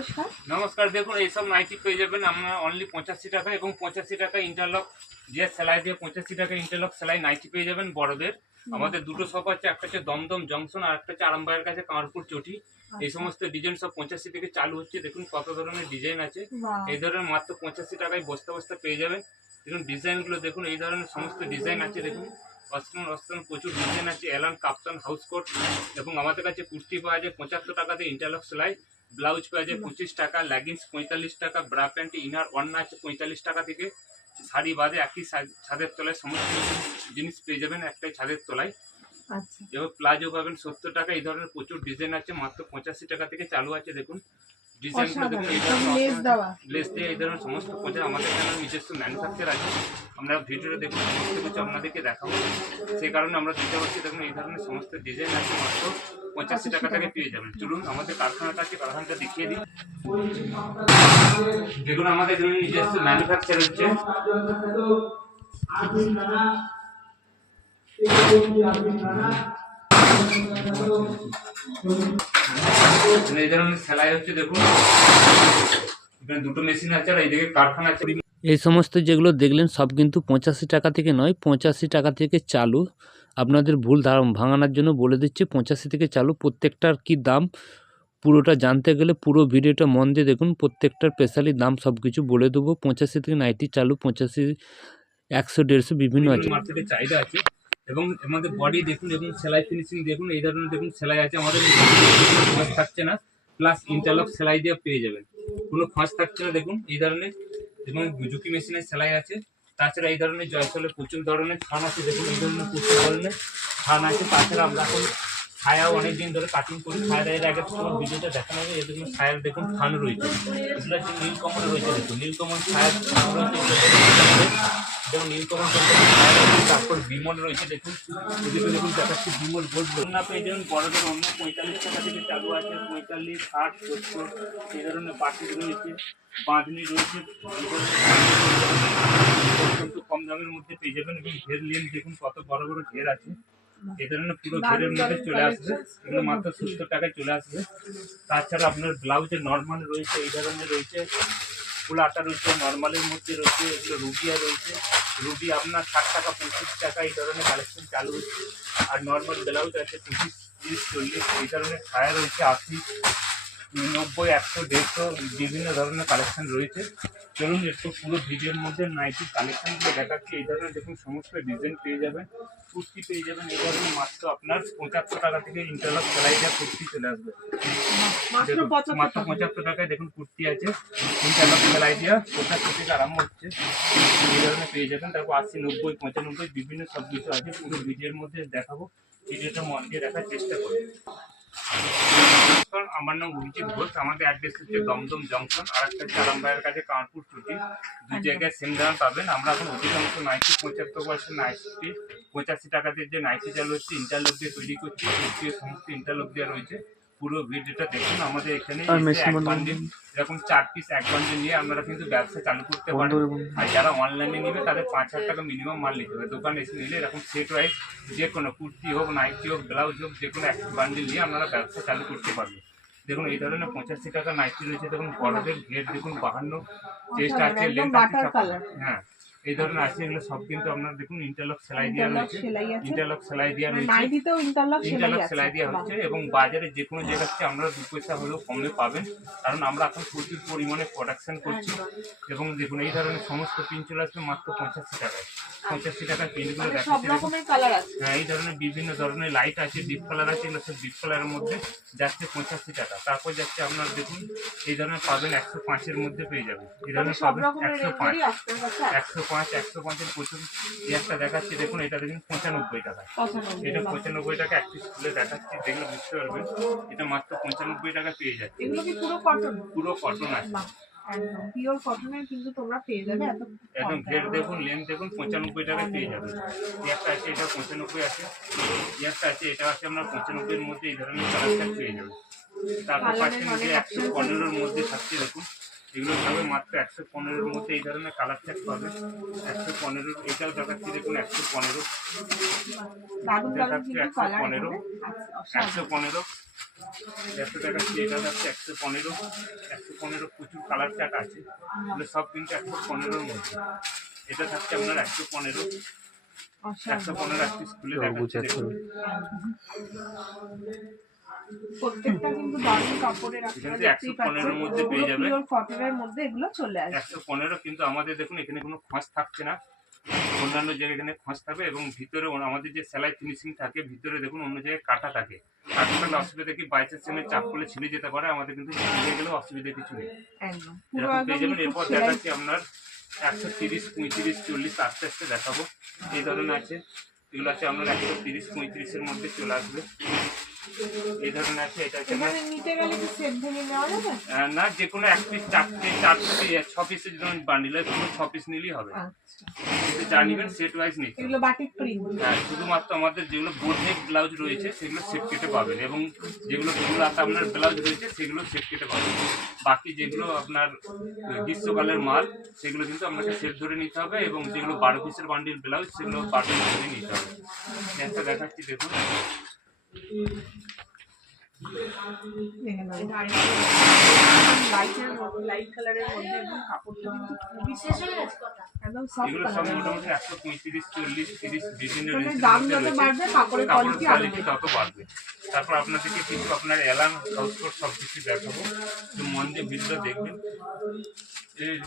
নমস্কার। নমস্কার দেখুন এইসব নাইটি পেয়ে যাবেন। আমরা অনলি পঁচাশি টাকা এবং পঁচাশি টাকা ইন্টারলক যে সেলাই দিয়ে পঁচাশি টাকা ইন্টারলক সেলাই নাইটি পেয়ে যাবেন বড়দের। আমাদের দুটো শপ আছে একটা হচ্ছে দমদম জংশন আর একটা হচ্ছে আরামবাগের কাছে কামারপুর চটি। এই সমস্ত ডিজাইন সব পঁচাশি থেকে চালু হচ্ছে। দেখুন কত ধরনের ডিজাইন আছে। এই ধরনের মাত্র পঁচাশি টাকায় বস্তা বস্তা পেয়ে যাবেন। দেখুন ডিজাইনগুলো দেখুন এই ধরনের সমস্ত ডিজাইন আছে দেখুন। অস্ট্রন অস্ট্রন প্রচুর ডিজাইন আছে। অ্যালান কাপ্তান হাউস কোট এবং আমাদের কাছে কুর্তি পাওয়া যায় পঁচাত্তর টাকাতে ইন্টারলক সেলাই। ব্লাউজ যায় পঁচিশ টাকা লেগিংস পঁয়তাল্লিশ টাকা ব্রা প্যান্ট ইনার অন্য আছে পঁয়তাল্লিশ টাকা থেকে শাড়ি বাদে একই ছাদের তলায় সমস্ত জিনিস পেয়ে যাবেন একটাই ছাদের তলায়। আচ্ছা। এবং প্লাজো পাবেন সত্তর টাকা এই ধরনের প্রচুর ডিজাইন আছে মাত্র পঁচাশি টাকা থেকে চালু আছে দেখুন। ডিজাইনগুলো দেখুন এই ধরনের লেস দিয়ে এই ধরনের সমস্ত পর্যায়ে আমাদের নিজস্ব ম্যানুফ্যাকচার আছে। আমরা ভিডিওটা দেখুন সমস্ত কিছু আপনাদেরকে দেখাবো। সেই কারণে আমরা দিতে পারছি দেখুন, এই ধরনের সমস্ত ডিজাইন আছে মাত্র পঁচাশি টাকা থেকে পেয়ে যাবেন। চলুন, আমাদের কারখানাটা আছে, কারখানাটা দেখিয়ে দিই। দেখুন, আমাদের এখানে নিজস্ব ম্যানুফ্যাকচার হচ্ছে এই ধরনের সেলাই হচ্ছে, দেখুন। এখানে দুটো মেশিন আছে আর এইদিকে কারখানা আছে। এই সমস্ত যেগুলো দেখলেন সব কিন্তু পঁচাশি টাকা থেকে নয়, পঁচাশি টাকা থেকে চালু। আপনাদের ভুল ধারণা ভাঙানোর জন্য বলে দিচ্ছি, পঁচাশি থেকে চালু। প্রত্যেকটার কি দাম পুরোটা জানতে গেলে পুরো ভিডিওটা মন দিয়ে দেখুন, প্রত্যেকটার স্পেশালি দাম সব কিছু বলে দেবো। পঁচাশি থেকে নাইনটি চালু, পঁচাশি, একশো, দেড়শো বিভিন্ন আছে। মার্কেটে চাহিদা আছে। এবং আমাদের বডি দেখুন এবং সেলাই ফিনিশিং দেখুন, এই ধরনের দেখুন সেলাই আছে আমাদের। থাকছে না। প্লাস ইন্টারলক সেলাই দিয়ে পেয়ে যাবেন। কোনো ফাঁস থাকছে না, দেখুন, এই ধরনের। এবং জুকি মেশিনের সেলাই আছে। তাছাড়া এই ধরনের জয়সলে প্রচুর ধরনের থান আছে দেখুন এই ধরনের প্রচুর ধরনের থান আছে। তাছাড়া আমরা এখন ছায়াও অনেক দিন ধরে কাটিং করি ছায়ার এর আগে তোমার ভিডিওটা দেখানো হবে এই দেখুন ছায়ার দেখুন থান রয়েছে। এগুলো হচ্ছে নীলকমল রয়েছে দেখুন। নীলকমল ছায়ার থান রয়েছে যেমন নীলকমল। ছায়া তারপর বিমল রয়েছে দেখুন। এদিকে দেখুন, দেখাচ্ছি বিমল গোল্ড না পেয়ে যাবেন বড়দের অন্য পঁয়তাল্লিশ টাকা থেকে চালু আছে, পঁয়তাল্লিশ, ষাট, সত্তর, এই ধরনের পাখি রয়েছে, বাঁধনি রয়েছে। কম দামের মধ্যে পেয়ে যাবেন, এবং ঘের লেন দেখুন, কত বড় বড় ঘের আছে। এই ধরনের পুরো ঘেরের মধ্যে চলে আসবে এগুলো মাত্র সত্তর টাকায় চলে আসবে। তাছাড়া আপনার ব্লাউজে নর্মাল রয়েছে এই ধরনের রয়েছে ফুল আটা রয়েছে নর্মালের মধ্যে রয়েছে এগুলো রুবিয়া রয়েছে। রুবি আপনার ষাট টাকা পঁচিশ টাকা এই ধরনের কালেকশন চালু হচ্ছে। আর নর্মাল ব্লাউজ আছে পঁচিশ তিরিশ চল্লিশ এই ধরনের ছায়া রয়েছে আশি নব্বই একশো দেড়শো বিভিন্ন ধরনের কালেকশন রয়েছে। চলুন একটু পুরো ভিডিওর মধ্যে নাইটি কালেকশনগুলো দেখাচ্ছি। এই ধরনের দেখুন সমস্ত ডিজাইন পেয়ে যাবেন। কুর্তি পেয়ে যাবেন এই ধরনের মাত্র আপনার পঁচাত্তর টাকা থেকে ইন্টারলক সেলাই দেওয়া কুর্তি চলে আসবে। মাত্র পঁচাত্তর টাকায় দেখুন কুর্তি আছে ইন্টারলক সেলাই দেওয়া পঁচাত্তর থেকে আরম্ভ হচ্ছে। এই ধরনের পেয়ে যাবেন তারপর আশি নব্বই পঁচানব্বই বিভিন্ন সব কিছু আছে। পুরো ভিডিওর মধ্যে দেখাবো ভিডিওটা মন দিয়ে দেখার চেষ্টা নমস্কার, আমার নাম অভিজিৎ ঘোষ। আমাদের অ্যাড্রেস হচ্ছে দমদম জংশন আর একটা হচ্ছে আরামবাগের কাছে কানপুর চুটি দু জায়গায় সেম দাম পাবেন। আমরা এখন অধিকাংশ নাইটি পঁচাত্তর বয়সের নাইটি পঁচাশি টাকাতে যে নাইটি চালু হচ্ছে ইন্টারলোক দিয়ে তৈরি করছি। সমস্ত ইন্টারলোক দেওয়া রয়েছে। পুরো ভিডিওটা দেখুন। আমাদের এখানে এরকম চার পিস এক বান্ডিল নিয়ে আমরা কিন্তু ব্যবসা চালু করতে পারি। আর যারা অনলাইনে নেবে তাদের পাঁচ হাজার টাকা মিনিমাম মাল নিতে হবে। দোকানে এসে নিলে এরকম সেট ওয়াইজ যে কোনো কুর্তি হোক নাইটি হোক ব্লাউজ হোক যে কোনো এক বান্ডিল নিয়ে আপনারা ব্যবসা চালু করতে পারবেন দেখুন এই ধরনের পঁচাশি টাকা নাইটি রয়েছে। দেখুন বড়দের ঘের দেখুন বাহান্ন চেস্ট আছে লেন্থ। হ্যাঁ। এই ধরনের আছে এগুলো সব কিন্তু আপনার দেখুন ইন্টারলক সেলাই দেওয়া রয়েছে। ইন্টারলক সেলাই দেওয়া রয়েছে। নাইটিতেও ইন্টারলক সেলাই দেওয়া হচ্ছে এবং বাজারে যে কোনো জায়গা থেকে আমরা দু পয়সা হলেও কমে পাবেন। কারণ আমরা এখন প্রচুর পরিমাণে প্রোডাকশন করছি এবং দেখুন এই ধরনের সমস্ত পিন চলে আসবে মাত্র পঁচাশি টাকায়। পঁচাশি টাকার পিনগুলো মানে সব দেখাচ্ছে রকমের কালার আছে। হ্যাঁ এই ধরনের বিভিন্ন ধরনের লাইট আছে ডিপ কালার আছে এগুলো সব ডিপ কালারের মধ্যে যাচ্ছে পঁচাশি টাকা। তারপর যাচ্ছে আপনার দেখুন এই ধরনের পাবেন একশো পাঁচের মধ্যে পেয়ে যাবেন। এই ধরনের পাবেন একশো পাঁচ। একশো পাঁচ একশো পাঁচের প্রচুর এই একটা দেখাচ্ছি দেখুন এটা দেখুন পঁচানব্বই টাকা। এটা পঁচানব্বই টাকা একটি স্কুলে দেখাচ্ছি দেখলে বুঝতে পারবেন। এটা মাত্র পঁচানব্বই টাকা পেয়ে যাচ্ছে। পুরো কটন পুরো কটন আছে। একদম। পিওর কটনের কিন্তু তোমরা পেয়ে যাবে। এত একদম ঘের দেখুন লেন্থ দেখুন পঁচানব্বই টাকায় পেয়ে যাবেন এই একটা আছে এটা পঁচানব্বই আছে। একটা আছে এটা আছে আমরা পঁচানব্বইয়ের মধ্যে এই ধরনের কালারটা পেয়ে যাবেন তারপর পাচ্ছেন যে একশো পনেরোর মধ্যে থাকছে দেখুন। এগুলো পাবে মাত্র একশো পনেরোর মধ্যে এই ধরনের কালার ট্যাগ পাবে। একশো পনেরোর এটাও দেখাচ্ছি দেখুন একশো পনেরো। দেখাচ্ছি একশো পনেরো। একশো পনেরো। একশো টাকা এটা থাকছে একশো পনেরো একশো পনেরো প্রচুর কালার চার্ট আছে। সব কিন্তু একশো পনেরোর মধ্যে। এটা থাকছে আপনার একশো পনেরো। একশো পনেরো একটি স্কুলে তরমুজ দেখাচ্ছে প্রত্যেকটা কিন্তু দারুণ কাপড়ের আপনারা দেখতেই 115 মধ্যে পেয়ে যাবেন। পিওর কটনের মধ্যে এগুলো চলে আসবে। একশো পনেরো কিন্তু আমাদের দেখুন এখানে কোনো খোঁজ থাকছে না। অন্যান্য জায়গায় এখানে খোঁজ থাকবে এবং ভিতরে আমাদের যে সেলাই ফিনিশিং থাকে ভিতরে দেখুন অন্য জায়গায় কাটা থাকে। কাটা থাকলে অসুবিধা কি? বাইচান্স এনে চাপ করলে ছিঁড়ে যেতে পারে আমাদের কিন্তু ছিঁড়ে গেলেও অসুবিধা কিছু নেই। এরকম পেয়ে যাবেন এরপর দেখাচ্ছি আপনার একশো তিরিশ পঁয়ত্রিশ চল্লিশ আস্তে আস্তে দেখাবো। এই ধরনের আছে। এগুলো আছে আপনার একশো তিরিশ পঁয়ত্রিশের মধ্যে চলে আসবে। এই ধরনের আছে এটা হচ্ছে না যে কোনো এক পিস চারটে চার ছ পিসের জন্য বান্ডিল ছ পিস নিলেই হবে। আচ্ছা। যা নেবেন সেট ওয়াইজ নিতে বাটিক প্রিন্ট হ্যাঁ শুধুমাত্র আমাদের যেগুলো ব্লাউজ রয়েছে সেগুলো সেট কেটে পাবেন এবং যেগুলো আপনার ব্লাউজ রয়েছে সেগুলো সেট কেটে পাবেন। বাকি যেগুলো আপনার গ্রীষ্মকালের মাল সেগুলো কিন্তু আপনাকে সেট ধরে নিতে হবে এবং যেগুলো বারো পিসের বান্ডিল ব্লাউজ সেগুলো বারো পিস ধরে নিতে হবে। একটা দেখাচ্ছি দেখুন। দেখে নাও লাইটের লাইট কালারের মধ্যে একদম কাপড়টা কিন্তু খুবই soft। একদম সফট কালার একশো পঁয়ত্রিশ চল্লিশ তিরিশ বিভিন্ন দাম যত বাড়বে কাপড়ের কাপড়ের কোয়ালিটি কোয়ালিটি তত বাড়বে। তারপর আপনাদেরকে কিছু আপনার অ্যালার্ম হাউসকোট সব কিছু দেখাবো। তো মন দিয়ে ভিডিওটা দেখবেন। এই-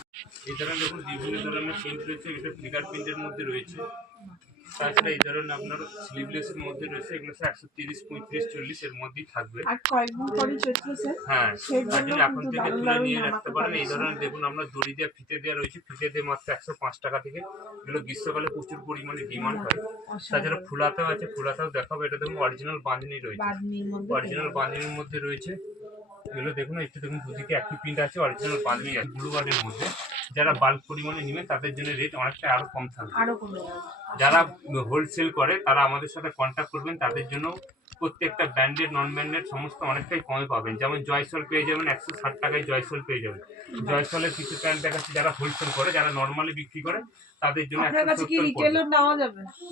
এই ধরনের দেখুন বিভিন্ন ধরনের প্রিন্ট রয়েছে এটা ফিগার প্রিন্টের মধ্যে রয়েছে। তাছাড়া এই ধরনের আপনার স্লিভলেসের মধ্যে রয়েছে এগুলো একশো তিরিশ পঁয়ত্রিশ চল্লিশ এর মধ্যেই থাকবে। আর কয়েকদিন পরে চৈত্র হ্যাঁ তার জন্য এখন থেকে তুলে নিয়ে রাখতে পারেন। এই ধরনের দেখুন আমরা দড়ি দিয়ে ফিতে দেওয়া রয়েছে ফিতে দিয়ে মাত্র একশো পাঁচ টাকা থেকে। এগুলো গ্রীষ্মকালে প্রচুর পরিমাণে ডিমান্ড হয়। তাছাড়া ফুলাতেও আছে ফুলাতেও দেখাবো এটা দেখুন অরিজিনাল বাঁধনি রয়েছে। অরিজিনাল বাঁধনির মধ্যে রয়েছে। এগুলো দেখুন একটু দেখুন দুদিকে একই প্রিন্ট আছে অরিজিনাল বাঁধনি ব্লু বার্ডের মধ্যে। যারা বাল্ক পরিমাণে নেবেন তাদের জন্য রেট অনেকটা আরও কম থাকবে। আরও কমে যাবে। যারা হোলসেল করে তারা আমাদের সাথে কন্ট্যাক্ট করবেন। তাদের জন্য প্রত্যেকটা ব্র্যান্ডেড নন ব্র্যান্ডেড সমস্ত অনেকটাই কমে পাবেন। যেমন জয়সল পেয়ে যাবেন একশো ষাট টাকায় জয়সল পেয়ে যাবেন। জয়সলের কিছু প্যান্ট দেখাচ্ছে যারা হোলসেল করে যারা নর্মালি বিক্রি করে তাদের জন্য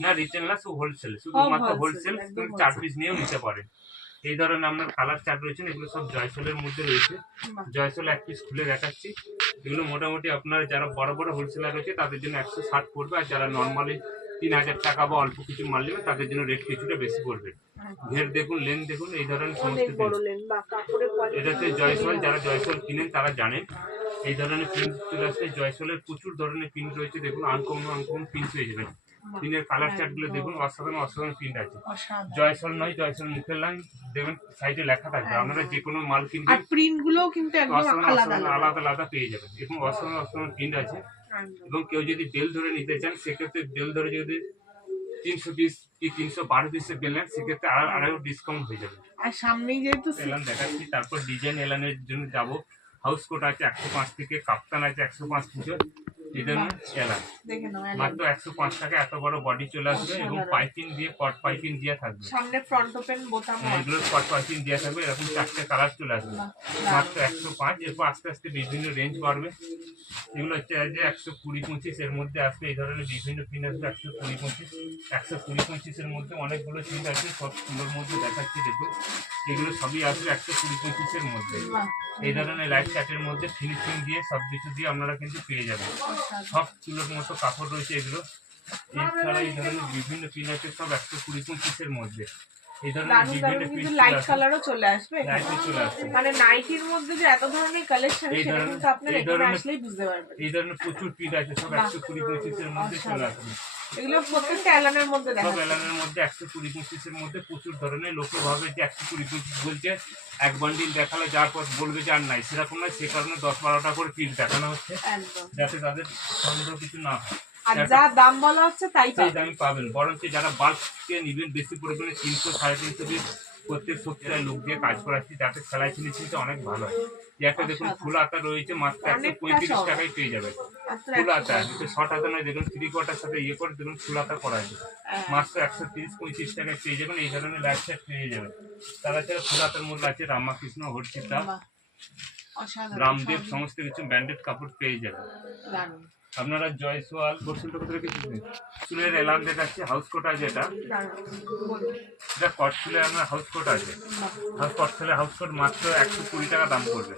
না রিটেল না শুধু হোলসেল শুধুমাত্র হোলসেল চার পিস নিয়েও নিতে পারেন। এই ধরনের আপনার কালার চার্ট রয়েছেন এগুলো সব জয়সলের মধ্যে রয়েছে। জয়সল এক পিস খুলে দেখাচ্ছি। এগুলো মোটামুটি আপনার যারা বড় বড় হোলসেলার রয়েছে তাদের জন্য একশো ষাট পড়বে। আর যারা নর্মালি তিন হাজার টাকা বা অল্প কিছু মাল নেবে তাদের জন্য রেট কিছুটা বেশি পড়বে। ঘের দেখুন লেন দেখুন এই ধরনের সমস্ত এটাতে জয়সল যারা জয়সল কিনেন তারা জানেন। এই ধরনের প্রিন্ট চলে আসছে। জয়সলের প্রচুর ধরনের প্রিন্ট রয়েছে। দেখুন আনকমন আনকমন প্রিন্ট হয়ে যাবেন প্রিন্টের কালার চার্টগুলো দেখুন অসাধারণ অসাধারণ প্রিন্ট আছে। জয়সল নয় জয়সল মুখের লাইন দেখবেন সাইডে লেখা থাকবে। আপনারা যে কোনো মাল আর কিনবেন প্রিন্ট গুলোও কিন্তু একদম আলাদা আলাদা। পেয়ে যাবেন। এবং অসাধারণ অসাধারণ প্রিন্ট আছে। এবং কেউ যদি বেল ধরে নিতে চান সেক্ষেত্রে বেল ধরে যদি তিনশো পিস কি তিনশো বারো পিসে বেল নেন সেক্ষেত্রে আর আরও ডিসকাউন্ট হয়ে যাবে। আর সামনেই যেহেতু এলান দেখাচ্ছি তারপর ডিজাইন এলানের জন্য যাব। হাউস কোট আছে একশো পাঁচ থেকে কাপ্তান আছে একশো পাঁচ থেকে ধরনের এলান। মাত্র একশো পাঁচ টাকা এত বড় বডি চলে আসবে এবং। পাইপিং দিয়ে কট পাইপিং দিয়ে থাকবে। সামনে ফ্রন্ট ওপেন বোতাম হ্যাঁ, এগুলো কট পাইপিং দিয়ে থাকবে এরকম চারটে কালার চলে আসবে। মাত্র একশো পাঁচ এরপর আস্তে আস্তে বিভিন্ন রেঞ্জ বাড়বে। এগুলো হচ্ছে যে একশো কুড়ি পঁচিশ এর মধ্যে আসবে এই ধরনের বিভিন্ন পিন আসবে একশো কুড়ি পঁচিশ। একশো কুড়ি পঁচিশের মধ্যে অনেকগুলো চিন্তা আছে সবগুলোর মধ্যে দেখাচ্ছি দেখুন। এগুলো সবই আসবে একশো কুড়ি পঁচিশের মধ্যে। এই ধরনের লাইট চার্টের মধ্যে ফিনিশিং দিয়ে সব কিছু দিয়ে আপনারা কিন্তু পেয়ে যাবেন। সব চুলের মতো কাপড় রয়েছে এগুলো। এছাড়া এই ধরনের বিভিন্ন পিন আছে সব একশো কুড়ি পঁচিশের মধ্যে। এই ধরনের বিভিন্ন পিস কিন্তু লাইট কালারও চলে আসবে। চলে আসবে। মানে নাইটির মধ্যে যে এত ধরনের কালেকশন এই সেটা ধরনের- কিন্তু আপনার এখানে আসলেই বুঝতে পারবেন। এই ধরনের প্রচুর পিস আছে সব একশো কুড়ি পঁচিশের মধ্যে চলে আসবে। এগুলো প্রত্যেকটা এলানের মধ্যে সব এলানের মধ্যে একশো কুড়ি পঁচিশের মধ্যে প্রচুর ধরনের লোকে ভাবে যে একশো কুড়ি পঁচিশ বলছে এক বান্ডিল দেখালে যার পর বলবে যে আর নাই সেরকম নয় সে কারণে দশ বারোটা করে পিস দেখানো হচ্ছে যাতে তাদের সন্দেহ কিছু না হয়। আর যা দাম বলা হচ্ছে তাই পাবেন দামই পাবেন। বরঞ্চ যারা বাল্ককে নিবেন বেশি পরিমাণে তিনশো সাড়ে তিনশো পিস প্রত্যেক সপ্তাহে লোক দিয়ে কাজ করাচ্ছি যাতে সেলাই ফিনিশিংটা অনেক ভালো হয়। একটা দেখুন ফুল আতা রয়েছে মাত্র একশো পঁয়ত্রিশ টাকায় পেয়ে যাবেন। ফুল আটা কিন্তু শর্ট আটা নয় দেখুন থ্রি কোয়ার্টার সাথে ইয়ে করে দেখুন ফুল আতা করা আছে। হ্যাঁ। মাত্র একশো তিরিশ পঁয়ত্রিশ টাকায় পেয়ে যাবেন এই ধরনের লাইট সেট পেয়ে যাবেন। তাছাড়া ফুল আটার মধ্যে আছে রামাকৃষ্ণ হর্ষিতা রামদেব সমস্ত কিছু ব্র্যান্ডেড কাপড় পেয়ে যাবেন। দারুণ। আপনারা জয়সওয়াল বসুলটা কোথায় রেখেছিলেন চুলের এলান দেখাচ্ছি হাউস কোট আছে এটা। এটা কট চুলের আপনার হাউস কোট আছে। হাউস কট চুলের হাউস কোট মাত্র একশো কুড়ি টাকা দাম পড়বে।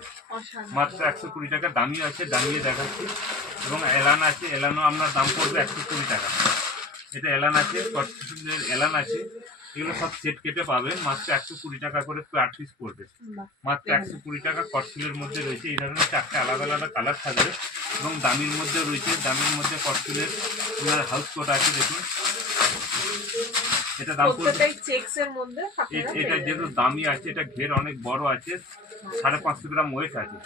মাত্র একশো কুড়ি টাকা দামিও আছে দামিয়ে দেখাচ্ছি। এবং এলান আছে এলানও আপনার দাম পড়বে একশো কুড়ি টাকা। এটা এলান আছে কট চুলের এলান আছে। এগুলো সব সেট কেটে পাবেন মাত্র একশো কুড়ি টাকা করে আট পিস পড়বে। মাত্র একশো কুড়ি টাকা কটফুলের মধ্যে রয়েছে। এই ধরনের চারটে আলাদা আলাদা কালার থাকবে। এবং দামির মধ্যে রয়েছে দামির মধ্যে কটফুলের আপনার হাউস কোট আছে দেখুন। এটা দাম পড়বে এটা যেহেতু দামি আছে এটা ঘের অনেক বড় আছে সাড়ে পাঁচশো গ্রাম ওয়েট আছে।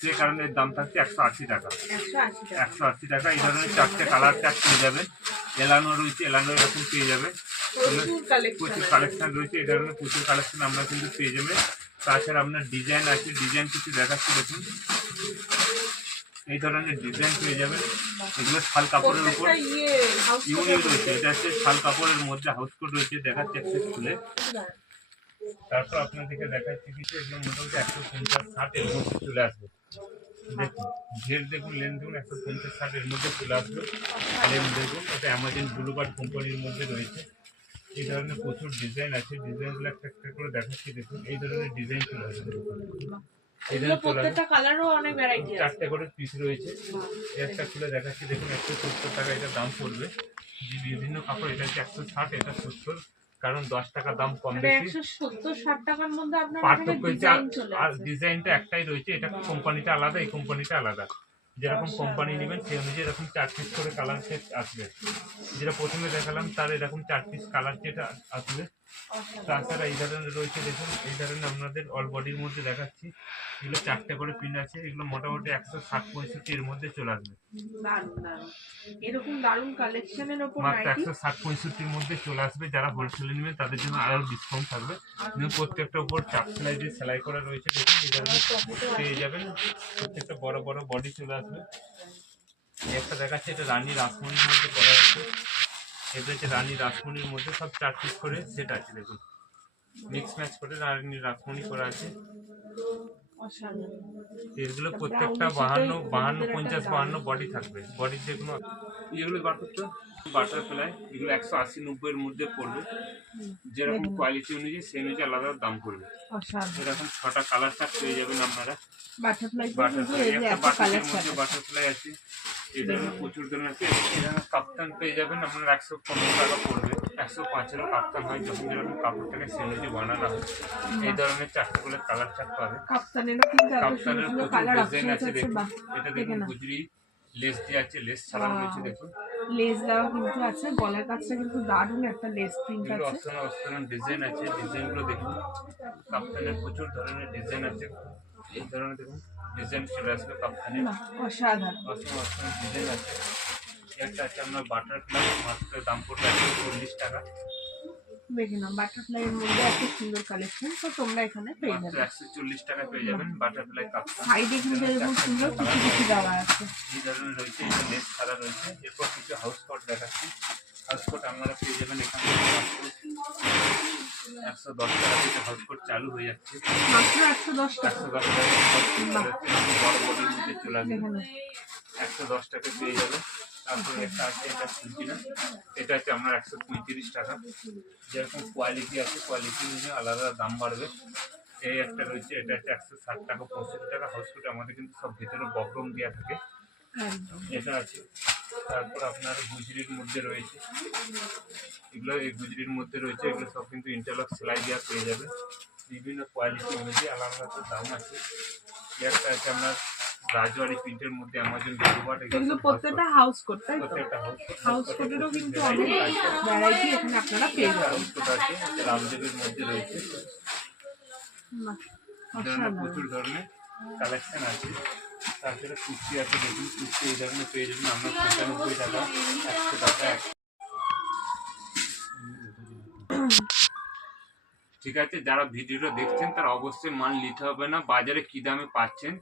সে কারণে এর দাম থাকছে একশো আশি টাকা। একশো আশি টাকা। এই ধরনের চারটে কালার চার্ট পেয়ে যাবেন। এলানো রয়েছে এলানো এরকম পেয়ে যাবে প্রচুর কালেকশন প্রচুর কালেকশন রয়েছে এই ধরনের প্রচুর কালেকশন আমরা কিন্তু পেয়ে যাবে তাছাড়া আপনার ডিজাইন আছে ডিজাইন কিছু দেখাচ্ছি দেখুন। এই ধরনের ডিজাইন পেয়ে যাবেন। এগুলো শাল কাপড়ের উপর। ইয়ে ইউনিক রয়েছে। এটা হচ্ছে শাল কাপড়ের মধ্যে হাউস কোট রয়েছে দেখাচ্ছে একটু খুলে তারপর আপনাদেরকে দেখাচ্ছি কিছু। এগুলো মোটামুটি একশো পঞ্চাশ ষাটের মধ্যে চলে আসবে। দেখুন ঘের দেখুন লেন দেখুন একশো পঞ্চাশ ষাট এর মধ্যে চলে আসবে। লেন দেখুন এটা অ্যামাজন ব্লুবার্ড কোম্পানির মধ্যে রয়েছে। এই ধরনের প্রচুর ডিজাইন আছে। ডিজাইনগুলো একটা একটা করে দেখাচ্ছি। দেখুন এই ধরনের ডিজাইন চলে আসবে। এগুলো ধরনের চলে আসবে প্রত্যেকটা কালারও অনেক ভ্যারাইটি আছে। চারটে করে পিস রয়েছে। একটা খুলে দেখাচ্ছি দেখুন একশো সত্তর টাকা এটা দাম পড়বে। যে বিভিন্ন কাপড় এটা হচ্ছে একশো ষাট এটা সত্তর কারণ দশ টাকা দাম কম বেশি। একশো সত্তর ষাট টাকার মধ্যে আপনার পার্থক্য হচ্ছে ডিজাইন চলে আর ডিজাইনটা একটাই রয়েছে এটা কোম্পানিটা আলাদা এই কোম্পানিটা আলাদা। যেরকম আচ্ছা। কোম্পানি নেবেন সেই অনুযায়ী এরকম চার পিস করে কালার সেট আসবে। যেটা প্রথমে দেখালাম তার এরকম চার পিস কালার সেট আসবে। তাছাড়া এই ধরনের রয়েছে দেখুন এই ধরনের আপনাদের অল বডির মধ্যে দেখাচ্ছি। এগুলো চারটে করে পিন আছে এগুলো মোটামুটি একশো ষাট পঁয়ষট্টি এর মধ্যে চলে আসবে। দারুণ দারুণ। এরকম দারুণ কালেকশনের ওপর মাত্র একশো ষাট পঁয়ষট্টির মধ্যে চলে আসবে যারা হোলসেলে নেবেন তাদের জন্য আরও ডিসকাউন্ট থাকবে। প্রত্যেকটা উপর চাপ সেলাই দিয়ে সেলাই করা রয়েছে দেখুন এই ধরনের পেয়ে যাবেন। প্রত্যেকটা বড় বড় বডি চলে আসবে। একটা দেখাচ্ছে এটা রানী রাসমণির মধ্যে করা আছে এটা হচ্ছে রানী রাসমণির মধ্যে সব চার পিস করে সেট আছে দেখুন। মিক্স ম্যাচ করে রানী রাসমণি করা আছে। এগুলো প্রত্যেকটা বাহান্ন বাহান্ন পঞ্চাশ বাহান্ন বডি থাকবে। বডির যে কোনো এগুলো বাটারটা বাটারফ্লাই এগুলো একশো আশি নব্বইয়ের মধ্যে পড়বে। যেরকম কোয়ালিটি অনুযায়ী সেই অনুযায়ী আলাদা দাম পড়বে। অসাধারণ। এরকম ছটা কালার চার্ট পেয়ে যাবেন আপনারা বাটারফ্লাই বাটারফ্লাই একটা বাটারফ্লাই আছে। এই ধরনের প্রচুর ধরনের আছে। কাপ্তান পেয়ে যাবেন আপনার একশো পনেরো টাকা পড়বে। একশো পাঁচেরও কাপ্তান হয় যখন যেরকম কাপড়টাকে অনুযায়ী বানানো হয় এই ধরনের চারটে করে কালার চাট পাবে কাপ্তানের প্রচুর ডিজাইন আছে দেখুন। এটা দেখুন গুজরি। লেস দিয়ে আছে লেস ছাড়ানো. রয়েছে দেখুন। লেস দেওয়া কিন্তু আছে গলার কাছটা কিন্তু দারুণ একটা লেস প্রিন্ট আছে। অসাধারণ অসাধারণ ডিজাইন আছে ডিজাইনগুলো দেখুন। কাপ্তানের প্রচুর ধরনের ডিজাইন আছে। এই ধরনের দেখুন ডিজাইন চলে আসবে কাপ্তানের। অসাধারণ। অসাধারণ অসাধারণ ডিজাইন আছে। একটা আছে আপনার বাটারফ্লাই মাত্র দাম পড়বে একশো চল্লিশ টাকা। দেখে নাও বাটারফ্লাই মধ্যে এত সুন্দর কালেকশন তো তোমরা এখানে পেয়ে যাবে। একশো চল্লিশ টাকা পেয়ে যাবেন বাটারফ্লাই কাপ্তান সাইডে কিন্তু এরকম সুন্দর কিছু কিছু দেওয়া আছে। এই ধরনের রয়েছে এটা লেস ছাড়া রয়েছে। এরপর কিছু হাউস কোট দেখাচ্ছি। হাউস কোট আপনারা পেয়ে যাবেন এখান একশো দশ টাকা থেকে হাউস কোট চালু হয়ে যাচ্ছে। মাত্র একশো দশ টাকা। একশো দশ টাকা বড় চলে আসবে একশো দশ টাকা পেয়ে যাবে তারপরে একটা আছে এটা শুনছি এটা হচ্ছে আপনার একশো পঁয়ত্রিশ টাকা। যেরকম কোয়ালিটি আছে কোয়ালিটি অনুযায়ী আলাদা দাম বাড়বে। এই একটা রয়েছে এটা হচ্ছে একশো ষাট টাকা পঁয়ষট্টি টাকা। কোট আমাদের কিন্তু সব ভিতরে বকরম দেওয়া থাকে। এটা আছে। তারপর আপনার গুজরির মধ্যে রয়েছে। এগুলো এই গুজরির মধ্যে রয়েছে এগুলো সব কিন্তু ইন্টারলক সেলাই দেওয়া পেয়ে যাবে। বিভিন্ন কোয়ালিটি অনুযায়ী আলাদা আলাদা দাম আছে। একটা আছে আপনার রাজওয়ারি প্রিন্টের মধ্যে এগুলো প্রত্যেকটা হাউস কোট তাই প্রত্যেকটা হাউস কোটেরও কিন্তু অনেক ভ্যারাইটি এখানে আপনারা পেয়ে যাবেন। কোট আছে রামদেবের মধ্যে রয়েছে। প্রচুর ধরনের কালেকশন আছে। তারপরে কুর্তি আছে দেখুন কুর্তি এই ধরনের পেয়ে যাবেন। আপনার পঁচানব্বই টাকা একশো টাকা ঠিক আছে যারা ভিডিওটা দেখছেন তারা অবশ্যই মাল নিতে হবে না। বাজারে কি দামে পাচ্ছেন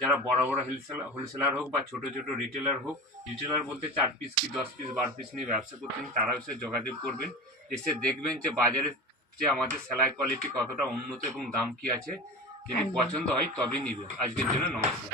যারা বড় বড় হোলসেলার হোলসেলার হোক বা ছোট ছোট রিটেলার হোক রিটেলার বলতে চার পিস কি দশ পিস বারো পিস নিয়ে ব্যবসা করতেন তারাও এসে যোগাযোগ করবেন। এসে দেখবেন যে বাজারে যে আমাদের সেলাই কোয়ালিটি কতটা উন্নত এবং দাম কি আছে। যদি পছন্দ হয় তবেই নিবে আজকের জন্য নমস্কার।